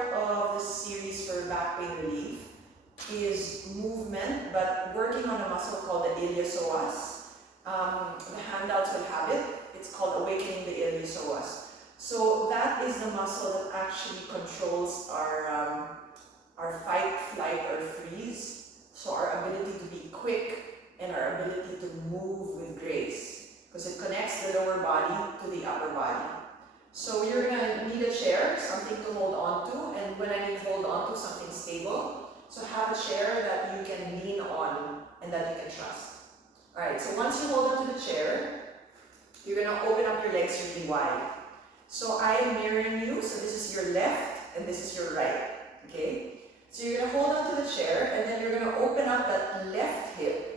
part of the series for back pain relief is movement, but working on a muscle called the ILIOPSOAS. The handouts will have it. It's called Awakening the ILIOPSOAS. So that is the muscle that actually controls our fight, flight, or freeze. So our ability to be quick and our ability to move with grace, because it connects the lower body to the upper body. So you're going to need a chair, something to hold on to, and when I mean hold on to, something stable. So have a chair that you can lean on and that you can trust. Alright, so once you hold on to the chair, you're going to open up your legs really wide. So I am mirroring you, so this is your left and this is your right, okay? So you're going to hold on to the chair and then you're going to open up that left hip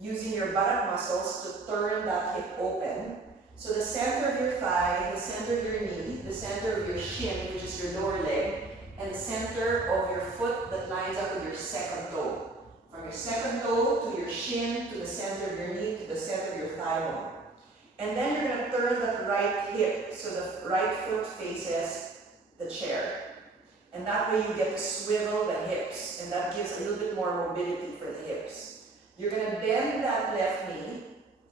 using your buttock muscles to turn that hip open. So the center of your thigh, the center of your knee, the center of your shin, which is your lower leg, and the center of your foot that lines up with your second toe. From your second toe to your shin, to the center of your knee, to the center of your thigh bone. And then you're going to turn that right hip, so the right foot faces the chair. And that way you get to swivel the hips, and that gives a little bit more mobility for the hips. You're going to bend that left knee,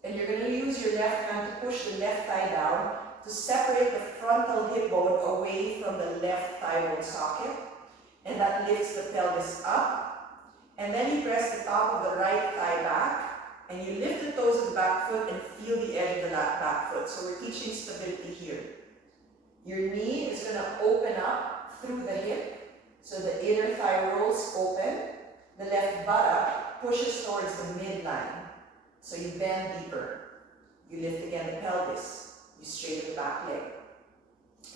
and you're going to use your left hand to push the left thigh down to separate the frontal hip bone away from the left thigh bone socket. And that lifts the pelvis up. And then you press the top of the right thigh back, and you lift the toes of the back foot and feel the edge of the back foot. So we're teaching stability here. Your knee is going to open up through the hip, so the inner thigh rolls open. The left buttock pushes towards the midline. So you bend deeper. You lift again the pelvis. You straighten the back leg.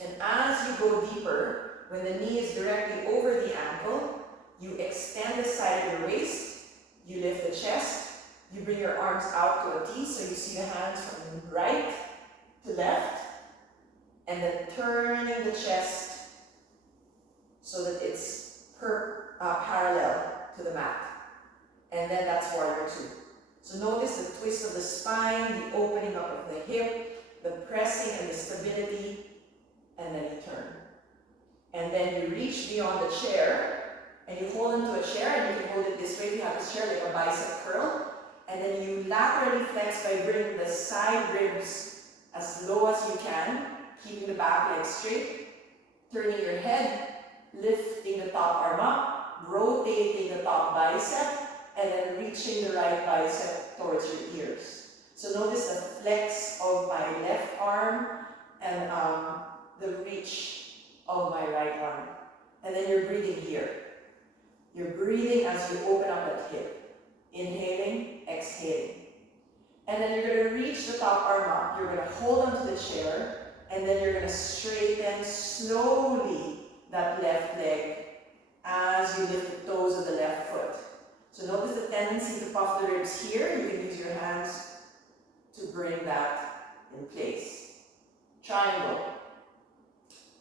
And as you go deeper, when the knee is directly over the ankle, you extend the side of your waist. You lift the chest. You bring your arms out to a T, so you see the hands from right to left. And then turning the chest so that it's parallel to the mat. And then that's warrior two. So notice the twist of the spine, the opening up of the hip, the pressing and the stability, and then you turn. And then you reach beyond the chair, and you hold into a chair, and you can hold it this way if you have this chair, like a bicep curl. And then you laterally flex by bringing the side ribs as low as you can, keeping the back leg straight, turning your head, lifting the top arm up, rotating the top bicep, and then reaching the right bicep towards your ears. So notice the flex of my left arm and the reach of my right arm. And then you're breathing here. You're breathing as you open up that hip. Inhaling, exhaling. And then you're going to reach the top arm up. You're going to hold onto the chair, and then you're going to straighten slowly that left leg as you lift the toes of the left foot. So notice the tendency to puff the ribs here. You can use your hands to bring that in place. Triangle.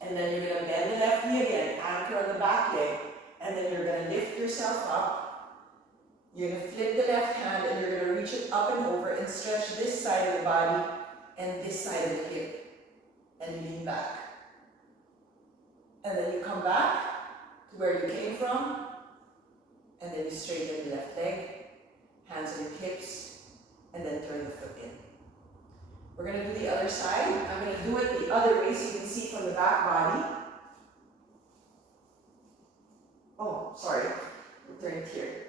And then you're going to bend the left knee again, anchor on the back leg, and then you're going to lift yourself up. You're going to flip the left hand and you're going to reach it up and over and stretch this side of the body and this side of the hip. And you lean back. And then you come back to where you came from. And then you straighten the left leg, hands on your hips, and then turn the foot in. We're going to do the other side. I'm going to do it the other way so you can see from the back body. Oh, sorry. We'll turn it here.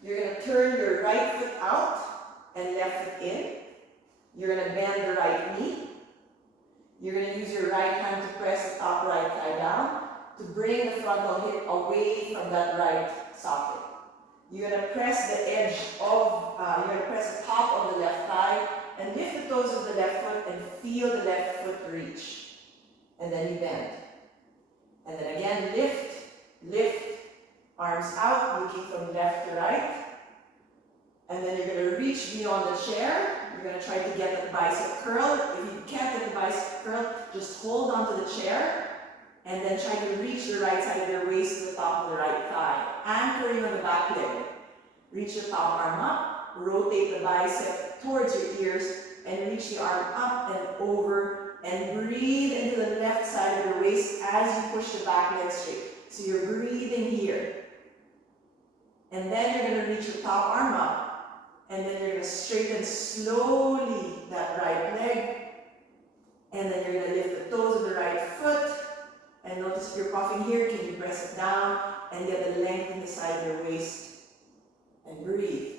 You're going to turn your right foot out and left foot in. You're going to bend the right knee. You're going to use your right hand to press the top right thigh down to bring the frontal hip away from that right socket. You're going to press the edge of, you're going to press the top of the left thigh and lift the toes of the left foot and feel the left foot reach. And then you bend. And then again, lift, lift. Arms out, looking from left to right. And then you're going to reach beyond the chair. You're going to try to get that bicep curl. If you can't get the bicep curl, just hold onto the chair. And then try to reach the right side of your waist to the top of the right thigh. Anchoring on the back leg. Reach the top arm up. Rotate the bicep towards your ears. And reach the arm up and over. And breathe into the left side of your waist as you push the back leg straight. So you're breathing here. And then you're going to reach your top arm up. And then you're going to straighten slowly that right leg. And then you're going to lift the toes of the right foot. And notice if you're puffing here, can you press it down and get the length in the side of your waist. And breathe.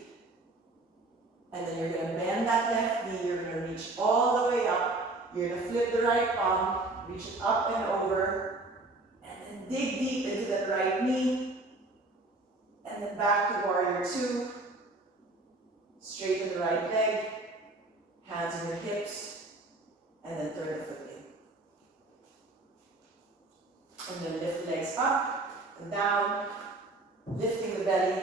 And then you're going to bend that left knee. You're going to reach all the way up. You're going to flip the right palm, reach it up and over. And then dig deep into that right knee. And then back to warrior two. Straighten the right leg. Hands on your hips. And then turn the foot in. And then lift the legs up and down. Lifting the belly.